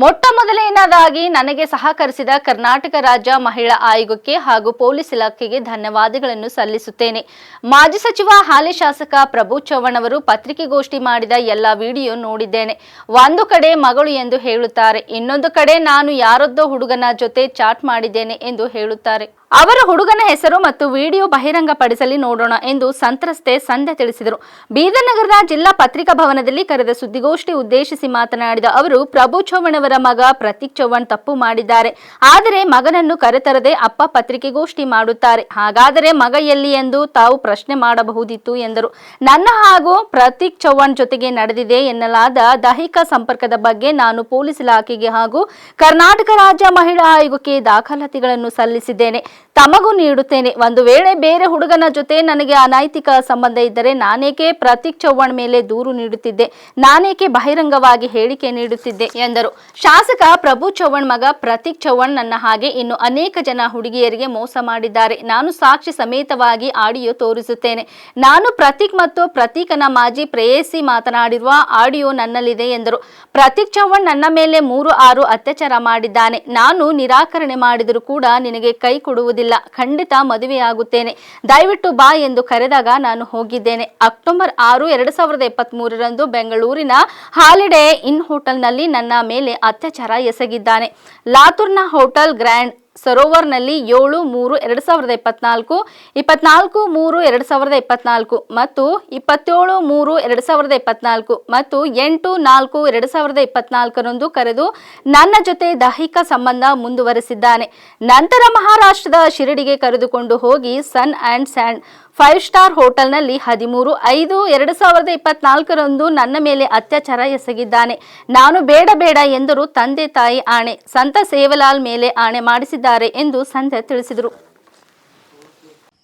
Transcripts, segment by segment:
ಮೊಟ್ಟ ಮೊದಲನೇದಾಗಿ ನನಗೆ ಸಹಕರಿಸಿದ ಕರ್ನಾಟಕ ರಾಜ್ಯ ಮಹಿಳಾ ಆಯೋಗಕ್ಕೆ ಹಾಗೂ ಪೊಲೀಸ್ ಇಲಾಖೆಗೆ ಧನ್ಯವಾದಗಳನ್ನು ಸಲ್ಲಿಸುತ್ತೇನೆ. ಮಾಜಿ ಸಚಿವ ಹಾಲಿ ಶಾಸಕ ಪ್ರಭು ಚವ್ಹಾಣ್ ಅವರು ಪತ್ರಿಕೆಗೋಷ್ಠಿ ಮಾಡಿದ ಎಲ್ಲ ವಿಡಿಯೋ ನೋಡಿದ್ದೇನೆ. ಒಂದು ಕಡೆ ಮಗಳು ಎಂದು ಹೇಳುತ್ತಾರೆ, ಇನ್ನೊಂದು ಕಡೆ ನಾನು ಯಾರದ್ದೋ ಹುಡುಗನ ಜೊತೆ ಚಾಟ್ ಮಾಡಿದ್ದೇನೆ ಎಂದು ಹೇಳುತ್ತಾರೆ. ಅವರ ಹುಡುಗನ ಹೆಸರು ಮತ್ತು ವಿಡಿಯೋ ಬಹಿರಂಗಪಡಿಸಲಿ ನೋಡೋಣ ಎಂದು ಸಂತ್ರಸ್ತೆ ಸಂಧ್ಯಾ ತಿಳಿಸಿದರು. ಬೀದರ್ ನಗರದ ಜಿಲ್ಲಾ ಪತ್ರಿಕಾ ಭವನದಲ್ಲಿ ಕರೆದ ಸುದ್ದಿಗೋಷ್ಠಿ ಉದ್ದೇಶಿಸಿ ಮಾತನಾಡಿದ ಅವರು, ಪ್ರಭು ಚವ್ಹಾಣ್ ಅವರ ಮಗ ಪ್ರತೀಕ್ ಚವ್ಹಾಣ್ ತಪ್ಪು ಮಾಡಿದ್ದಾರೆ. ಆದರೆ ಮಗನನ್ನು ಕರೆತರದೆ ಅಪ್ಪ ಪತ್ರಿಕೆಗೋಷ್ಠಿ ಮಾಡುತ್ತಾರೆ. ಹಾಗಾದರೆ ಮಗ ಎಲ್ಲಿ ಎಂದು ತಾವು ಪ್ರಶ್ನೆ ಮಾಡಬಹುದಿತ್ತು ಎಂದರು. ನನ್ನ ಹಾಗೂ ಪ್ರತೀಕ್ ಚವ್ಹಾಣ್ ಜೊತೆಗೆ ನಡೆದಿದೆ ಎನ್ನಲಾದ ದೈಹಿಕ ಸಂಪರ್ಕದ ಬಗ್ಗೆ ನಾನು ಪೊಲೀಸ್ ಇಲಾಖೆಗೆ ಹಾಗೂ ಕರ್ನಾಟಕ ರಾಜ್ಯ ಮಹಿಳಾ ಆಯೋಗಕ್ಕೆ ದಾಖಲಾತಿಗಳನ್ನು ಸಲ್ಲಿಸಿದ್ದೇನೆ. ತಮಗೂ ನೀಡುತ್ತೇನೆ. ಒಂದು ವೇಳೆ ಬೇರೆ ಹುಡುಗನ ಜೊತೆ ನನಗೆ ಅನೈತಿಕ ಸಂಬಂಧ ಇದ್ದರೆ ನಾನೇಕೆ ಪ್ರತೀಕ್ ಚವ್ಹಾಣ್ ಮೇಲೆ ದೂರು ನೀಡುತ್ತಿದ್ದೆ, ನಾನೇಕೆ ಬಹಿರಂಗವಾಗಿ ಹೇಳಿಕೆ ನೀಡುತ್ತಿದ್ದೆ ಎಂದರು. ಶಾಸಕ ಪ್ರಭು ಚವ್ಹಾಣ್ ಮಗ ಪ್ರತೀಕ್ ಚವ್ಹಾಣ್ ನನ್ನ ಹಾಗೆ ಇನ್ನು ಅನೇಕ ಜನ ಹುಡುಗಿಯರಿಗೆ ಮೋಸ ಮಾಡಿದ್ದಾರೆ. ನಾನು ಸಾಕ್ಷಿ ಸಮೇತವಾಗಿ ಆಡಿಯೋ ತೋರಿಸುತ್ತೇನೆ. ನಾನು ಪ್ರತೀಕ್ ಮತ್ತು ಪ್ರತೀಕನ ಮಾಜಿ ಪ್ರೇಯಸಿ ಮಾತನಾಡಿರುವ ಆಡಿಯೋ ನನ್ನಲ್ಲಿದೆ ಎಂದರು. ಪ್ರತೀಕ್ ಚವ್ಹಾಣ್ ನನ್ನ ಮೇಲೆ 3-6 ಅತ್ಯಾಚಾರ ಮಾಡಿದ್ದಾನೆ. ನಾನು ನಿರಾಕರಣೆ ಮಾಡಿದರೂ ಕೂಡ ನಿನಗೆ ಕೈ ಕೊಡುವುದಿಲ್ಲ, ಖಂಡಿತ ಮದುವೆಯಾಗುತ್ತೇನೆ, ದಯವಿಟ್ಟು ಬಾ ಎಂದು ಕರೆದಾಗ ನಾನು ಹೋಗಿದ್ದೇನೆ. ಅಕ್ಟೋಬರ್ 6, 2023ರಂದು ಬೆಂಗಳೂರಿನ ಹಾಲಿಡೇ ಇನ್ ಹೋಟೆಲ್ನಲ್ಲಿ ನನ್ನ ಮೇಲೆ ಅತ್ಯಾಚಾರ ಎಸಗಿದ್ದಾನೆ. ಲಾತೂರ್ನ ಹೋಟೆಲ್ ಗ್ರ್ಯಾಂಡ್ ಸರೋವರ್ನಲ್ಲಿ 7-3-2024, 24-3-2024 ಮತ್ತು 27-3-2024 ಮತ್ತು 8-4-2024ರಂದು ಕರೆದು ನನ್ನ ಜೊತೆ ದೈಹಿಕ ಸಂಬಂಧ ಮುಂದುವರೆಸಿದ್ದಾನೆ. ನಂತರ ಮಹಾರಾಷ್ಟ್ರದ ಶಿರಡಿಗೆ ಕರೆದುಕೊಂಡು ಹೋಗಿ ಸನ್ ಅಂಡ್ ಸ್ಯಾಂಡ್ 5 ಸ್ಟಾರ್ ಹೋಟೆಲ್ನಲ್ಲಿ 13-5-2024ರಂದು ನನ್ನ ಮೇಲೆ ಅತ್ಯಾಚಾರ ಎಸಗಿದ್ದಾನೆ. ನಾನು ಬೇಡ ಎಂದರೂ ತಂದೆ ತಾಯಿ ಆಣೆ, ಸಂತ ಸೇವಲಾಲ್ ಮೇಲೆ ಆಣೆ ಮಾಡಿಸಿದ್ದಾರೆ ಎಂದು ಸಂಧ್ಯಾ ತಿಳಿಸಿದರು.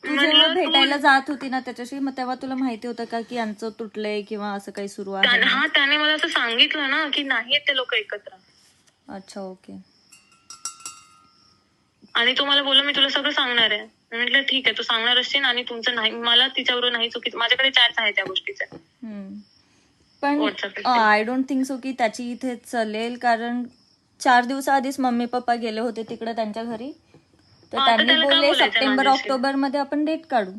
जेव्हा भेटायला जात होती ना त्याच्याशी, मग तेव्हा तुला माहिती होतं का की यांचं तुटलंय किंवा असं काही सुरू आहे? हा, त्याने मला असं सांगितलं ना की नाही ते लोक एकत्र. अच्छा, ओके. आणि तो मला बोलला मी तुला सगळं सांगणार आहे. म्हटलं ठीक आहे, तू सांगणार असशील आणि तुमचं नाही, मला तिच्याबरोबर नाही चुकीचं, माझ्याकडे चॅट्स आहे त्या गोष्टीचे. पण आय डोंट थिंक सो की त्याची इथे चलेल, कारण 4 दिवसाआधीच मम्मी पप्पा गेले होते तिकडे त्यांच्या घरी, तर त्यांनी बोलले सप्टेंबर-ऑक्टोबर मध्ये आपण डेट काढू.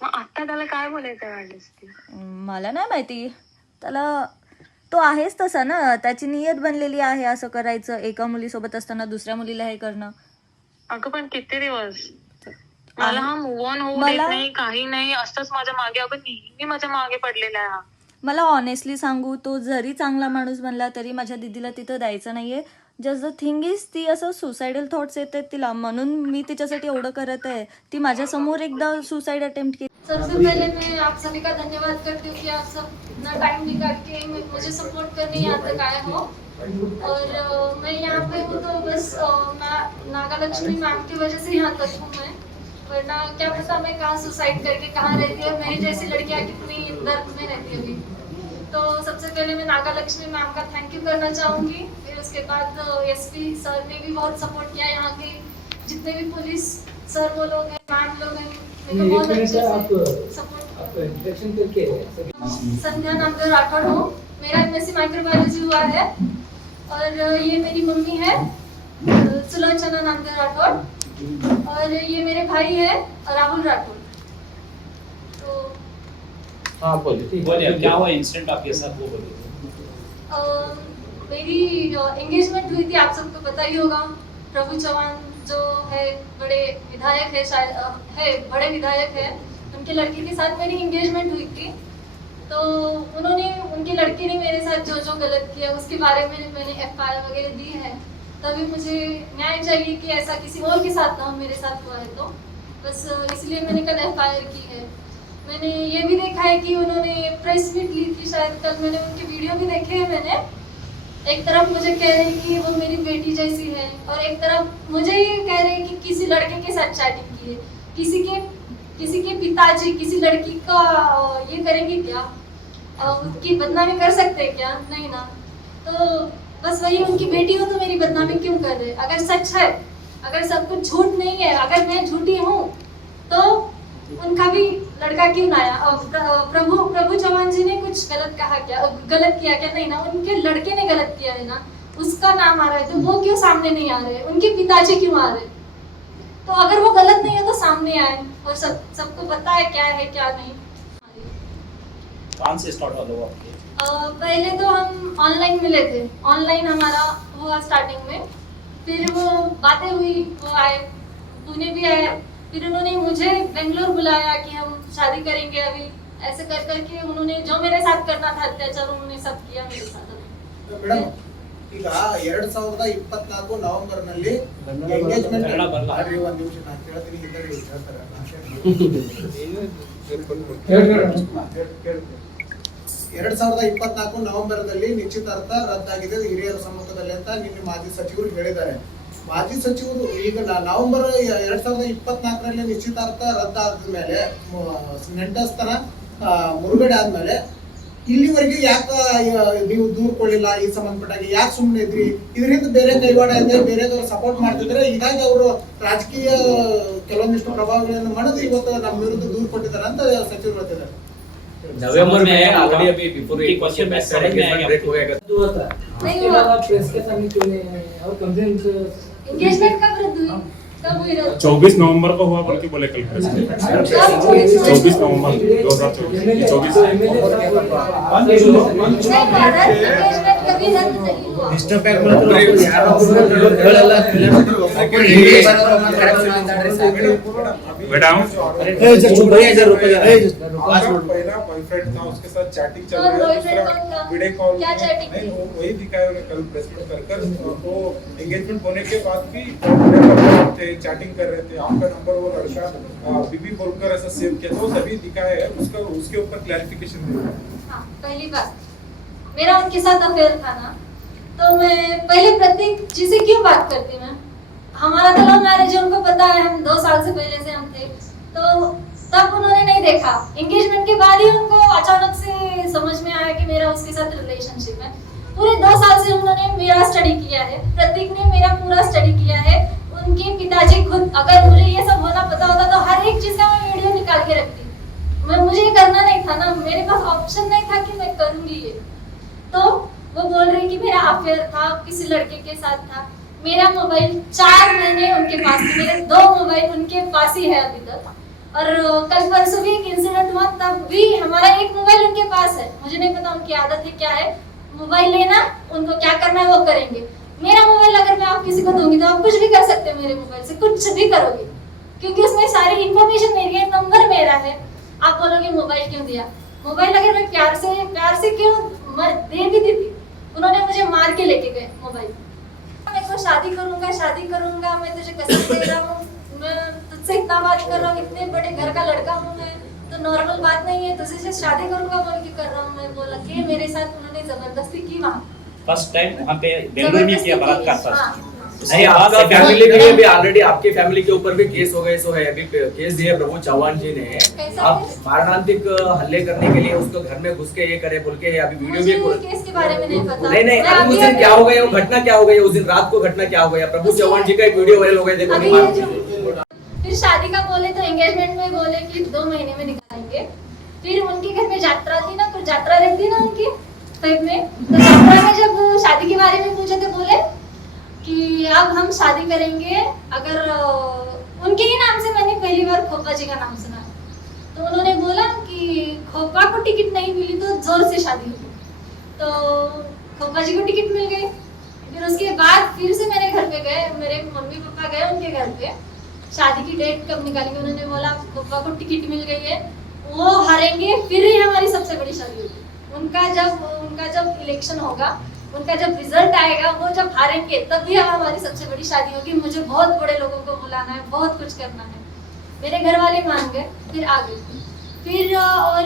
मग आता त्याला काय बोलायचं वाटलं? मला नाही माहिती, त्याला तो आहेच तसा ना, त्याची नियत बनलेली आहे असं करायचं, एका मुलीसोबत असताना दुसऱ्या मुलीला हे करणं. अगं पण किती दिवस मला हा मूव्ह ऑन होऊ देत नाही, काही नाही, असंच माझ्या मागे, अगं नेहमी माझ्या मागे पडलेला आहे. मला ऑनेस्टली सांगू, तो जरी चांगला माणूस बनला तरी माझ्या दीदीला तिथं द्यायचं नाहीये. जस्ट द थिंग इज, ती असं सुसाइडल थॉट्स येत आहेत तिला, म्हणून मी तिच्यासाठी एवढं करत आहे. ती माझ्यासमोर एकदा सुसाइड अटेम्प्ट केली. सबसे पहले मैं आप सभी का धन्यवाद करती हूँ कि आप सब इतना टाइम निकाल के मुझे सपोर्ट करने यहाँ तक आए हो. और मैं यहाँ पे हूँ तो बस नागालक्ष्मी मैम की वजह से यहाँ तक हूँ मैं, वरना क्या पता मैं कहाँ सुसाइड करके कहाँ रहती है, मेरी जैसी लड़कियाँ कितनी दर्द में रहती है अभी. तो सबसे पहले मैं नागालक्ष्मी मैम का थैंक यू करना चाहूँगी. फिर उसके बाद एसपी सर ने भी बहुत सपोर्ट किया, यहाँ के जितने भी पुलिस सर वो लोग हैं, मैम लोग हैं, मेरे को बहुत अच्छे से सपोर्ट किया. संध्या नामदेव राठौड़ हूँ, मेरा MSc माइक्रोबायोलॉजी हुआ है. और ये मेरी मम्मी है सुलोचना नामदेव राठौड़, और ये मेरे भाई है राहुल राठौड़. तो हाँ बोलिए क्या हुआ इंसिडेंट आपके साथ, वो बोलिए. मेरी एंगेजमेंट हुई थी, आप सबको पता ही होगा. प्रभु चव्हाण जो है बड़े विधायक है, शायद है बड़े विधायक है, उनकी लड़की के साथ मेरी एंगेजमेंट हुई थी. तो उन्होंने, उनकी लड़की ने मेरे साथ जो जो गलत किया उसके बारे में मैंने FIR वगैरह दी है. तभी मुझे न्याय चाहिए कि ऐसा किसी और के साथ ना हो, मेरे साथ हुआ है तो बस इसलिए मैंने कल FIR की है. मैंने ये भी देखा है कि उन्होंने प्रेस मीट ली थी, शायद कल मैंने उनके वीडियो भी देखे हैं. मैंने एक तरफ मुझे कह रहे हैं कि वो मेरी बेटी जैसी है, और एक तरफ मुझे ये कह रहे हैं कि किसी लड़के के साथ चैटिंग की है. किसी के पिताजी किसी लड़की का ये करेंगे क्या, उसकी बदनामी कर सकते हैं क्या? नहीं ना. तो बस वही, उनकी बेटी हो तो मेरी बदनामी क्यों कर रहे? अगर सच है, अगर सब कुछ झूठ नहीं है, अगर मैं झूठी हूँ तो उनका भी लड़का क्यों ना आया? प्रभु चौहान जी ने कुछ गलत कहा क्या, गलत किया क्या? नहीं ना, उनके लड़के ने गलत किया है ना, उसका नाम आ रहा है, तो वो क्यों सामने नहीं आ रहे? उनके पिताजी क्यों आ रहे? तो अगर वो गलत नहीं है तो सामने आए, और सबको पता है क्या है क्या नहीं। कहाँ से स्टार्ट हुआ वो आपके? पहले तो हम ऑनलाइन मिले थे, ऑनलाइन हमारा हुआ स्टार्टिंग में, फिर वो बातें हुई, वो आए, पुणे भी आए, फिर उन्होंने मुझे बेंगलोर बुलाया कि हम शादी करेंगे अभी, ऐसे कर करके उन्होंने जो मेरे साथ करना था अत्याचार उन्होंने सब किया मेरे साथ। ಮೇಡಮ್ ಈಗ 2024 ನವೆಂಬರ್ ನಲ್ಲಿ ಎಂಗೇಜ್ಮೆಂಟ್ ಅರೆ ಒಂದು ನಿಮಿಷ ನಾನು ಹೇಳ್ತೀನಿ ಹಿಂದೆ ಹೇಳ್ತಾರೆ 2024 ನವೆಂಬರ್ದಲ್ಲಿ ನಿಶ್ಚಿತಾರ್ಥ ರದ್ದಾಗಿದೆ ಹಿರಿಯರ ಸಮ್ಮುಖದಲ್ಲಿ ಅಂತ ನಿನ್ನೆ ಮಾಜಿ ಸಚಿವರು ಹೇಳಿದ್ದಾರೆ. ಮಾಜಿ ಸಚಿವರು ಈಗ ನವೆಂಬರ್ 2024ರಲ್ಲಿ ನಿಶ್ಚಿತಾರ್ಥ ರದ್ದಾದ ಮೇಲೆ ನೆಂಟಸ್ಥನ ಮುರುಗಡೆ ಆದ್ಮೇಲೆ ಇಲ್ಲಿವರೆಗೆ ಯಾಕೆ ನೀವು ದೂರ್ಕೊಳ್ಳಿಲ್ಲ? ಈ ಸಂಬಂಧಪಟ್ಟಾಗ ಯಾಕೆ ಸುಮ್ಮನೆ ಇದ್ರಿ? ಇದರಿಂದ ಬೇರೆ ಕೈವಾಡ ಇದೆ, ಬೇರೆದವರು ಸಪೋರ್ಟ್ ಮಾಡ್ತಿದ್ರೆ, ಹೀಗಾಗಿ ಅವರು ರಾಜಕೀಯ ಕೆಲವೊಂದಿಷ್ಟು ಪ್ರಭಾವಗಳನ್ನು ಮಾಡಿದ್ರು ಇವತ್ತು ನಮ್ಮ ವಿರುದ್ಧ ದೂರು ಕೊಟ್ಟಿದ್ದಾರೆ ಅಂತ ಸಚಿವರು ಹೇಳ್ತಿದ್ದಾರೆ. नवंबर में ऑलरेडी अभी बिफोर एक question back side engagement break हो गया नहीं हुआ प्रेस के सामने क्यों नहीं आए और कंप्लेंट एंगेजमेंट कब रद्द हुई? कब हुई रद्द? 24 नवंबर को हुआ बल्कि बोले कल प्रेस में 24 नवंबर 2024 एंगेजमेंट कभी रद्द नहीं हुआ। बेटा पहला बॉयफ्रेंड था, उसके साथ चैटिंग चल रही है, दूसरा वीडियो कॉल क्या चैटिंग? नहीं वही दिखाया उन्हें कल प्रेस में कर वो एंगेजमेंट होने के बाद भी थे, चैटिंग कर रहे थे, आपका नंबर वो लड़का बीबी बोलकर ऐसा सेव किया था, वो सभी दिखाया है, उसका उसके ऊपर क्लैरिफिकेशन देना। हाँ, पहली बात मेरा उनके साथ अफेयर था ना, तो मैं पहले प्रतीक जी से क्यों बात करती? मैं हमारा तो लव मैरिज है, उनको पता है, हम 2 साल से पहले से हम थे, तो तब उन्होंने नहीं देखा। एंगेजमेंट के बाद ही उनको अचानक से समझ में आया कि मेरा उसके साथ रिलेशनशिप है। पूरे 2 साल से उन्होंने मेरा स्टडी किया है, प्रतीक ने मेरा पूरा स्टडी किया है। उनके पिताजी खुद, अगर मुझे ये सब होना पता होता तो हर एक चीज का मैं वीडियो निकाल के रखती। मुझे करना नहीं था ना, मेरे पास ऑप्शन नहीं था कि मैं करूंगी ये। तो वो बोल रही कि मेरा अफेयर था, किसी लड़के के साथ था। मेरा मोबाइल 4 महीने उनके पास थी, मेरे 2 मोबाइल उनके पास ही है अभी तक। और कल परसों भी एक इंसिडेंट हुआ, तब भी हमारा एक मोबाइल उनके पास है। मुझे नहीं पता उनकी आदत है क्या है, मोबाइल लेना, उनको क्या करना है वो करेंगे। मेरा मोबाइल अगर मैं आप किसी को दूंगी तो आप कुछ भी कर सकते हो, मेरे मोबाइल से कुछ भी करोगे, क्योंकि उसमें सारी इन्फॉर्मेशन मेरी है, नंबर मेरा है। आप बोलोगे मोबाइल क्यों दिया? मोबाइल अगर मैं प्यार से क्यों दे भी दी थी, उन्होंने मुझे मार के लेके गए मोबाइल। मैं तो शादी करूंगा, मैं तुझे कसम दे रहा हूँ, मैं तुझसे इतना बात कर रहा हूँ, इतने बड़े घर का लड़का हूँ मैं, तो नॉर्मल बात नहीं है, तुझसे से शादी करूंगा बोल के कर रहा हूँ मैं। बोला कि मेरे साथ उन्होंने जबरदस्ती की वहाँ। फर्स्ट टाइम वहाँ पे बेंगलुरु में किया बलात्कार फर्स्ट। नहीं, आपका फैमिली के लिए भी ऑलरेडी आपके फैमिली के ऊपर भी केस हो गए, सो है अभी केस दिया प्रभु चौहान जी ने। आप मारणांतिक हल्ले करने के लिए उसको घर में घुस के ये करे बोल के अभी वीडियो भी केस के बारे में नहीं पता। नहीं अभी उस दिन क्या हो गया, वो घटना क्या हो गई, उस दिन रात को घटना क्या हो गया? प्रभु चौहान जी का एक वीडियो वायरल हो गया, देखो। फिर शादी का बोले तो एंगेजमेंट में बोले कि 2 महीने में निकालेंगे। फिर उनके घर में यात्रा थी ना, कुछ यात्रा रहती ना उनकी टाइप में, तो यात्रा में जब शादी के बारे में पूछे तो बोले कि अब हम शादी करेंगे अगर उनके ही नाम से। मैंने पहली बार खोपा जी का नाम सुना, तो उन्होंने बोला कि खोपा को टिकट नहीं मिली तो जोर से शादी होगी। तो खोपा जी को टिकट मिल गई। फिर उसके बाद फिर से मेरे घर पे गए, मेरे मम्मी पापा गए उनके घर पे, शादी की डेट कब निकालेंगे? उन्होंने बोला खोपा को टिकट मिल गई है, वो हारेंगे फिर ही हमारी सबसे बड़ी शादी होगी। उनका जब इलेक्शन होगा, उनका जब रिजल्ट आएगा, वो जब हारेंगे तब भी हमारी सबसे बड़ी शादी होगी। मुझे बहुत बड़े लोगों को बुलाना है, बहुत कुछ करना है। मेरे घर वाले मान गए, फिर आ गए। फिर और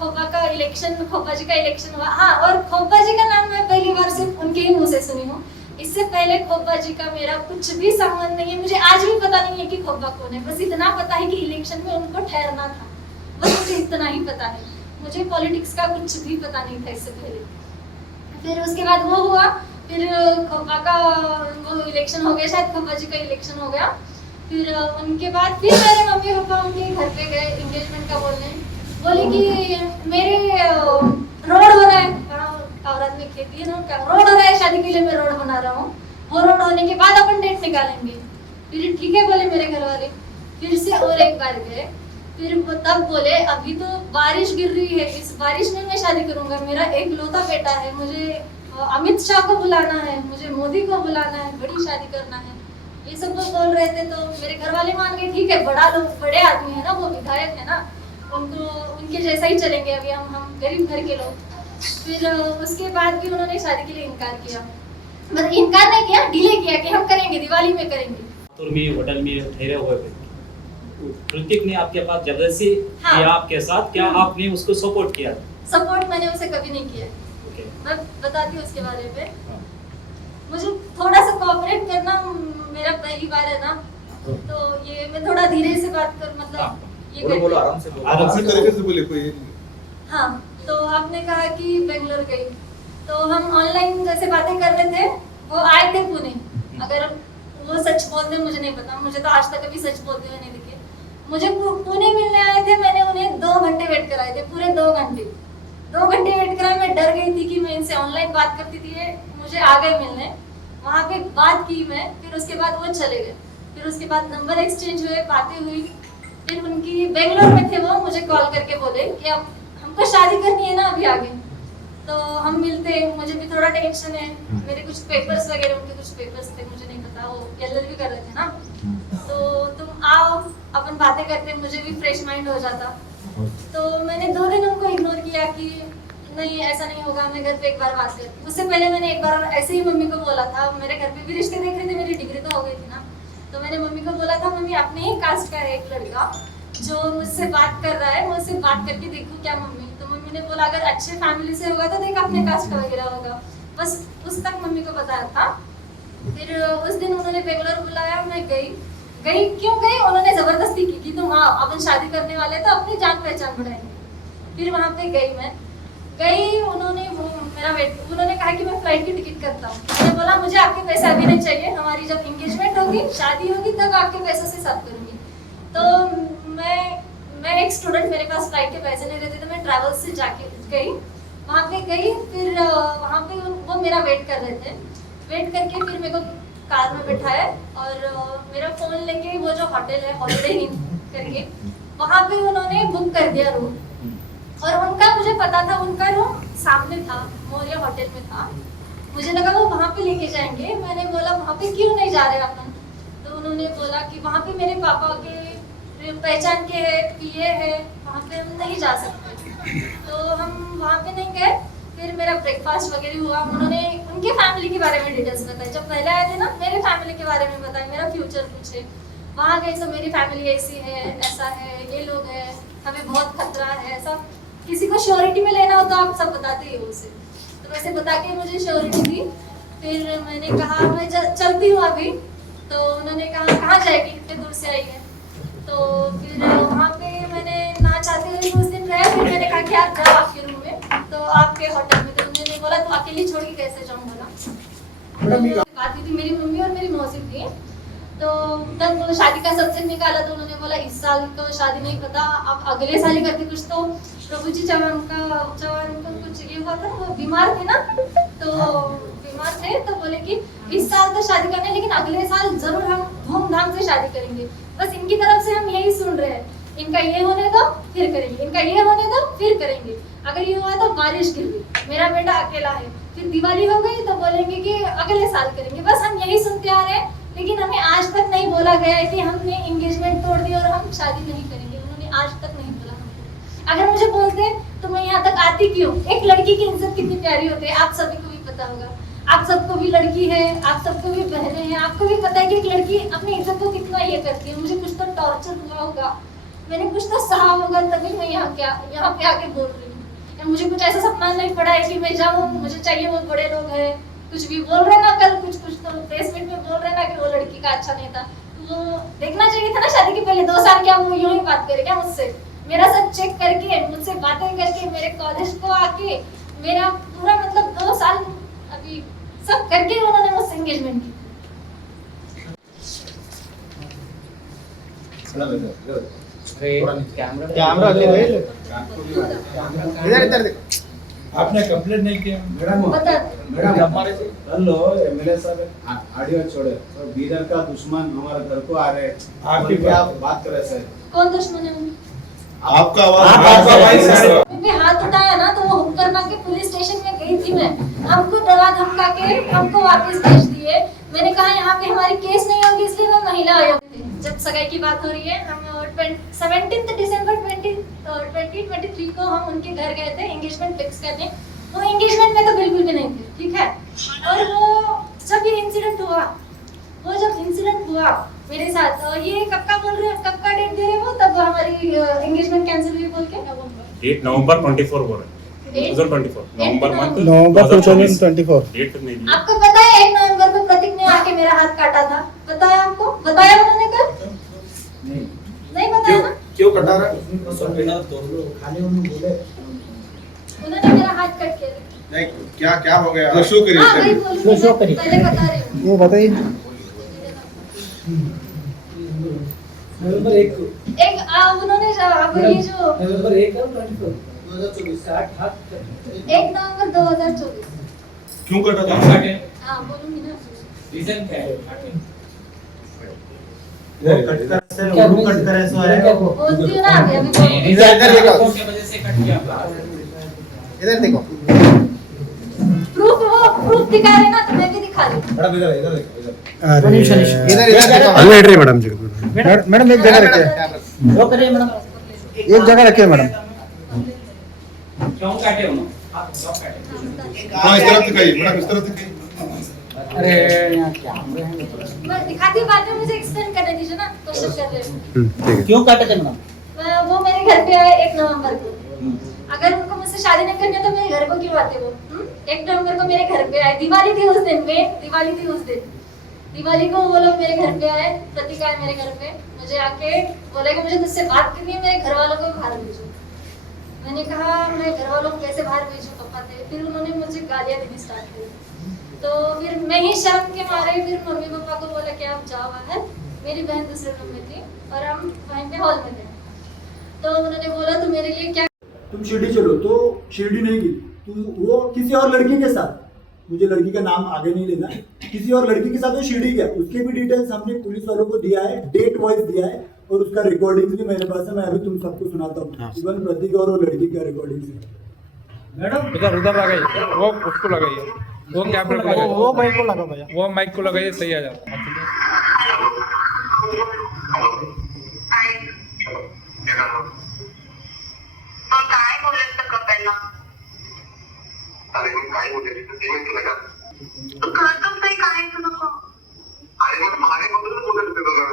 खोपा जी का इलेक्शन हुआ। हाँ, और खोपा जी का नाम मैं पहली बार सिर्फ उनके ही मुंह से सुनी हूँ। इससे पहले खोपा जी का मेरा कुछ भी संबंध नहीं है। मुझे आज भी पता नहीं है कि खोपा कौन है, बस इतना पता है कि इलेक्शन में उनको ठहरना था, बस मुझे इतना ही पता है। मुझे पॉलिटिक्स का कुछ भी पता नहीं था इससे पहले। फिर उसके बाद वो हुआ, फिर खोपा का वो इलेक्शन हो गया, शायद खोपा जी का इलेक्शन हो गया। फिर उनके बाद फिर मेरे मम्मी पापा उनके घर पे गए एंगेजमेंट का बोलने, बोले कि मेरे रोड हो रहा है, औरत में खेती है ना, रोड हो रहा है, शादी के लिए मैं रोड बना रहा हूँ, वो रोड होने के बाद अपन डेट निकालेंगे। फिर ठीक है बोले मेरे घर वाले। फिर से और एक बार गए, फिर वो तब बोले अभी तो बारिश गिर रही है, इस बारिश में मैं शादी करूंगा, मेरा एक लौता बेटा है, मुझे अमित शाह को बुलाना है, मुझे मोदी को बुलाना है, बड़ी शादी करना है, ये सब लोग बोल रहे थे। तो मेरे घर वाले मान गए, ठीक है बड़ा लोग, बड़े आदमी है ना, वो विधायक है ना, उनको उनके जैसा ही चलेंगे, अभी हम गरीब घर के लोग। फिर उसके बाद भी उन्होंने शादी के लिए इनकार किया, मतलब इनकार नहीं किया, डिले किया कि हम करेंगे, दिवाली में करेंगे। में होटल में ठहरे हुए थे, प्रतीक ने आपके पास जबरदस्ती किया आपके साथ, क्या आपने उसको सपोर्ट किया? सपोर्ट मैंने उसे कभी नहीं किया। मैं बताती हूँ उसके बारे में। मुझे थोड़ा सा कोऑपरेट करना, मेरा पहली बार है ना, तो ये मैं थोड़ा धीरे से बात कर, मतलब ये बोलो आराम से बोलो, आराम से तरीके से बोले कोई। हाँ, तो आपने कहा कि बेंगलोर गई, तो हम ऑनलाइन जैसे बातें कर रहे थे, वो आए थे पुणे। अगर वो सच बोलते मुझे नहीं पता, मुझे तो आज तक कभी सच बोलते हुए नहीं दिखे। मुझे पुणे मिलने आए थे, मैंने उन्हें 2 घंटे वेट कराए थे, पूरे 2 घंटे 2 घंटे वेट कराए। मैं डर गई थी कि मैं इनसे ऑनलाइन बात करती थी, मुझे आ गए मिलने, वहाँ पे बात की मैं, फिर उसके बाद वो चले गए। फिर उसके बाद नंबर एक्सचेंज हुए, बातें हुई। फिर उनकी बेंगलोर में थे वो, मुझे कॉल करके बोले कि अब हमको शादी करनी है ना अभी आगे, तो हम मिलते। मुझे भी थोड़ा टेंशन है, मेरे कुछ पेपर्स वगैरह, उनके कुछ पेपर्स थे, मुझे नहीं पता, वो LLB कर रहे थे ना, तो तुम आओ अपन बातें करते, मुझे भी फ्रेश माइंड हो जाता। तो मैंने 2 दिन उनको इग्नोर किया कि नहीं ऐसा नहीं होगा, मैं घर पे एक बार बात करती। उससे पहले मैंने एक बार ऐसे ही मम्मी को बोला था, मेरे घर पे भी रिश्ते देख रहे थे, मेरी डिग्री तो हो गई थी ना, तो मैंने मम्मी को बोला था मम्मी अपने ही कास्ट का है एक लड़का जो मुझसे बात कर रहा है, मैं उससे बात करके देखूं क्या मम्मी। तो मम्मी ने बोला अगर अच्छे फैमिली से होगा तो देख अपने कास्ट का वगैरह होगा, बस उस तक मम्मी को बताया था। फिर उस दिन उन्होंने बेंगलोर बुलाया, मैं गई। क्यों गई? उन्होंने जबरदस्ती की कि तुम हाँ अपन शादी करने वाले तो अपनी जान पहचान बढ़ाएंगे। फिर वहाँ पे गई, मैं गई, उन्होंने मेरा वेट, उन्होंने कहा कि मैं फ्लाइट की टिकट करता हूँ। मैंने बोला मुझे आपके पैसे अभी नहीं चाहिए, हमारी जब एंगेजमेंट होगी, शादी होगी, तब आपके पैसों से सब करूंगी। तो मैं एक स्टूडेंट, मेरे पास फ्लाइट के पैसे नहीं रहते, तो मैं ट्रैवल से जाके गई, वहाँ पे गई। फिर वहाँ पे वो मेरा वेट कर रहे थे, वेट करके फिर मेरे को कार में बिठाया और मेरा फोन लेके वो जो होटल है हॉलिडे इन करके, वहाँ पे उन्होंने बुक कर दिया रूम। और उनका मुझे पता था, उनका रूम सामने था, मौर्य होटल में था। मुझे लगा वो वहाँ पे लेके जाएंगे। मैंने बोला वहाँ पे क्यों नहीं जा रहे अपन? तो उन्होंने बोला कि वहाँ पे मेरे पापा के पहचान के है, PA है, वहाँ पे हम नहीं जा सकते। तो हम वहाँ पे नहीं गए। फिर मेरा ब्रेकफास्ट वगैरह हुआ, उन्होंने उनके फैमिली के बारे में डिटेल्स बताई। जब पहले आए थे ना, मेरे फैमिली के बारे में बताया, मेरा फ्यूचर पूछे। वहाँ गए तो मेरी फैमिली ऐसी है, ऐसा है, ये लोग हैं, हमें बहुत खतरा है, ऐसा। किसी को श्योरिटी में लेना हो तो आप सब बताते ही हो उसे, तो वैसे बता के मुझे श्योरिटी दी। फिर मैंने कहा मैं चलती हूँ अभी। तो उन्होंने कहा कहाँ जाएगी, इतने दूर से आई है। तो फिर वहाँ पे मैंने ना चाहते हुए उस दिन रहा। फिर मैंने कहा कि आप जाओ आपके रूम में, तो आपके होटल में। तो उन्होंने बोला तो अकेली छोड़ के कैसे जाऊँ, बोला। बात हुई थी, मेरी मम्मी और मेरी मौसी थी। तो तब शादी का सब्जेक्ट निकाला, तो उन्होंने बोला इस साल तो शादी नहीं पता, अब अगले साल ही करते कुछ। तो प्रभु जी चौहान को कुछ ये हुआ था, वो बीमार थे ना, तो बीमार थे, तो बोले कि इस साल तो शादी करने, लेकिन अगले साल जरूर हम धूमधाम से शादी करेंगे। बस इनकी तरफ से हम यही सुन रहे हैं, इनका ये होने दो फिर करेंगे, इनका ये होने दो फिर करेंगे। अगर ये हुआ तो बारिश गिर गई, मेरा बेटा अकेला है, फिर दिवाली हो गई तो बोलेंगे कि अगले साल करेंगे। बस हम यही सुनते आ रहे हैं, लेकिन हमें आज तक नहीं बोला गया है कि हमने एंगेजमेंट तोड़ दी और हम शादी नहीं करेंगे। उन्होंने आज तक नहीं बोला हमको। अगर मुझे बोलते तो मैं यहाँ तक आती क्यों? एक लड़की की इज्जत कितनी प्यारी होती है, आप सभी को भी पता होगा। आप सबको भी लड़की है, आप सबको भी बहनें हैं, आपको भी पता है कि एक लड़की अपनी इज्जत को कितना ये करती है। मुझे कुछ तो टॉर्चर हुआ होगा, मैंने कुछ तो सहा होगा, तभी मैं यहाँ पे आके बोल रही हूँ। मुझे कुछ ऐसा सपना नहीं पड़ा है कि मैं जाऊँ, मुझे चाहिए वो बड़े लोग हैं, कुछ भी बोल रहे ना, कल कुछ तो प्रेस मीट में बोल रहे ना कि वो लड़की का अच्छा नहीं था। वो देखना चाहिए था ना शादी के पहले 2 साल, क्या वो यूं ही बात करे क्या मुझसे? मेरा सब चेक करके, मुझसे बातें करके, मेरे कॉलेज को आके, मेरा पूरा मतलब 2 साल अभी सब करके उन्होंने मुझसे एंगेजमेंट की। कैमरा ले इधर इधर आपने कंप्लेंट नहीं किया बता मैडम हमारे हेलो एमएलए साहब ऑडियो छोड़े तो बीदर का दुश्मन हमारे घर को आ रहे हैं आपकी क्या बात कर रहे सर कौन दुश्मन है उनकी? आपका आपका आवाज क्योंकि हाथ उठाया ना तो वो हुक्म करना के पुलिस स्टेशन में गई थी मैं, हमको डरा धमका के हमको वापस भेज दिए। मैंने कहा यहाँ पे हमारी केस नहीं होगी इसलिए मैं महिला आयोग थी। जब सगाई की बात हो रही है, हम 17 दिसंबर 2023 को हम उनके घर गए थे एंगेजमेंट फिक्स करने। वो एंगेजमेंट में तो बिल्कुल भी नहीं थे, ठीक है। और वो जब ये इंसिडेंट हुआ मेरे साथ, ये कब का बोल रहे हैं, कब का डेट दे रहे हो, तब हमारी एंगेजमेंट कैंसिल हुई बोल के डेट नवंबर 24 बोल रहे हैं 2024 नवंबर मंथ नवंबर 2024 डेट नहीं दी। आपको पता है 1 नवंबर को प्रतीक ने आके मेरा हाथ काटा था, पता है आपको? बताया उन्होंने कल? नहीं बताया ना? क्यों कटा रहा उन्होंने मेरा हाथ कट किया। नहीं क्या क्या हो गया शो करिए हाँ वही बोलूंगी, पहले बता रही हूँ। वो बताइए नवंबर 1 को उन्होंने अब ये जो नवंबर 1 और 2024 1 नवंबर 2024 क्यों कटा था हाँ बोलूंगी ना। रीजन क्या है? कट कर ऐसा है बोलती हूँ ना अभी बोलूंगी। इधर देखो की वजह से कट किया आपका। इधर देखो प्रूफ दिखा रहे ना, तो मैं भी दिखा रही हूँ। इधर देखो अल्ले इधर मैडम जी मैडम एक जगह रखिए वो करिए मैडम एक जगह रखिए मैडम क्यों काटे उन्होंने? आप क्यों काटे? हाँ इस तरफ दिखाइए मैडम इस तरफ दिखाइए अरे यहाँ कैमरे हैं मैं दिखाती हूँ, बाद में मुझे एक्सप्लेन करने दीजिए ना, क्वेश्चन कर रहे हो। क्यों काटे थे मैडम? वो मेरे घर पे आए 1 नवंबर को। अगर उनको मुझसे शादी नहीं करनी है तो मेरे घर को क्यों आते वो? 1 नवंबर को मेरे घर पे आए, दिवाली थी उस दिन में, दिवाली को वो लोग मेरे घर पे आए, प्रतीक आए मेरे घर पे, मुझे आके बोले कि मुझे तुझसे बात करनी है, मेरे घर वालों को बाहर भेजो। मैंने कहा मैं घर वालों को कैसे बाहर भेजूं, पापा थे। फिर उन्होंने मुझे गालियां देनी स्टार्ट की, तो फिर मैं ही शर्म के मारे फिर मम्मी पापा को बोला कि आप जाओ बाहर। मेरी बहन दूसरे रूम में थी और हम वहीं पे हॉल में थे, तो उन्होंने बोला तो मेरे लिए क्या तुम शिरडी चलो, तो शिरडी नहीं गई, तो वो किसी और लड़की के साथ, मुझे लड़की का नाम आगे नहीं लेना, किसी और लड़की के साथ वो शिरडी गया। उसके भी डिटेल्स हमने पुलिस वालों को दिया है, डेट वाइज दिया है, और उसका रिकॉर्डिंग भी मेरे पास है। मैं अभी तुम सबको सुनाता हूँ, इवन प्रतीक और वो लड़की का रिकॉर्डिंग है। मैडम उधर लगाइए, वो उसको लगाइए, वो कैमरे को लगाइए, वो माइक को लगा भैया वो माइक को लगाइए, सही आ जाता है। अरे मी काय बोलले पेमेंट केलं का तू कळतं नाही काय तुझं अरे मग माझ्याबद्दल बोलत होते तुला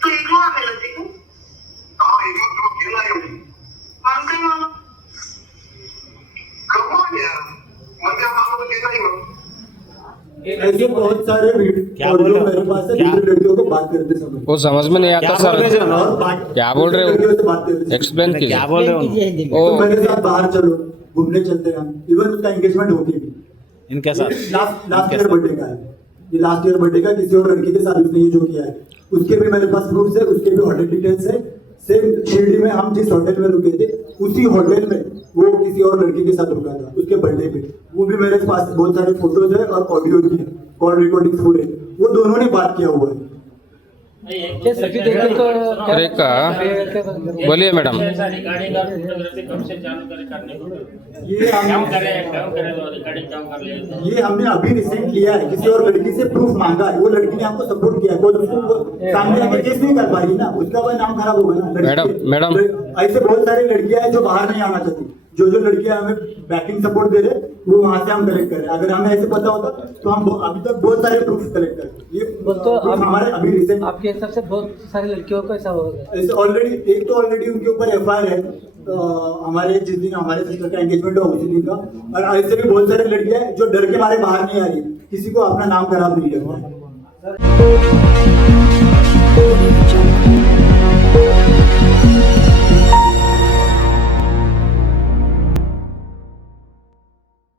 तू एकलो आलेलं होते का एकलो तुला केलं आहे मग काय मला कमॉन यार मग त्या मागं ते नाही मग ऐसे बहुत सारे वीडियो मेरे पास है, दूसरी लड़कियों को बात करते समय वो समझ में नहीं आता सर, क्या बोल रहे हो? एक्सप्लेन कीजिए। क्या बोल रहे हो? तो मेरे साथ बाहर चलो, घूमने चलते हैं हम। इवन उसका एंगेजमेंट होके भी इनके साथ लास्ट ईयर बर्थडे का है, ये लास्ट ईयर बर्थडे का किसी और लड़की के साथ उसने ये जो किया है, उसके भी मेरे पास प्रूफ है, उसके भी होटल डिटेल्स है। सेम शिरडी में हम जिस होटल में रुके थे, उसी होटल में वो किसी और लड़की के साथ रुका था उसके बर्थडे पे। वो भी मेरे पास बहुत सारे फोटोज है और ऑडियो भी है, कॉल रिकॉर्डिंग पूरे, वो दोनों ने बात किया हुआ है। रेखा बोलिए मैडम। ये हमने अभी रिसेंट लिया है, किसी और लड़की से प्रूफ मांगा है, वो लड़की ने हमको सपोर्ट किया है, वो उसको सामने आके केस नहीं कर पा रही ना, उसका वह नाम खराब होगा ना। मैडम ऐसे बहुत सारी लड़कियां हैं जो बाहर नहीं आना चाहती, जो लड़कियां हमें बैकिंग सपोर्ट दे रहे वो वहां से हम कलेक्ट कर रहे हैं। अगर हमें ऐसे पता होता तो हम अभी तक बहुत सारे प्रूफ कलेक्ट करते। ये तो हमारे अभी रिसेंट आपके हिसाब से बहुत सारी लड़कियों को ऐसा होगा? ऐसे ऑलरेडी एक तो ऑलरेडी उनके ऊपर FIR है, हमारे जिस दिन हमारे सिस्टर का एंगेजमेंट हुआ उसी दिन का। और ऐसे भी बहुत सारी लड़कियां हैं जो डर के मारे बाहर नहीं आ रही, किसी को अपना नाम खराब नहीं करना है।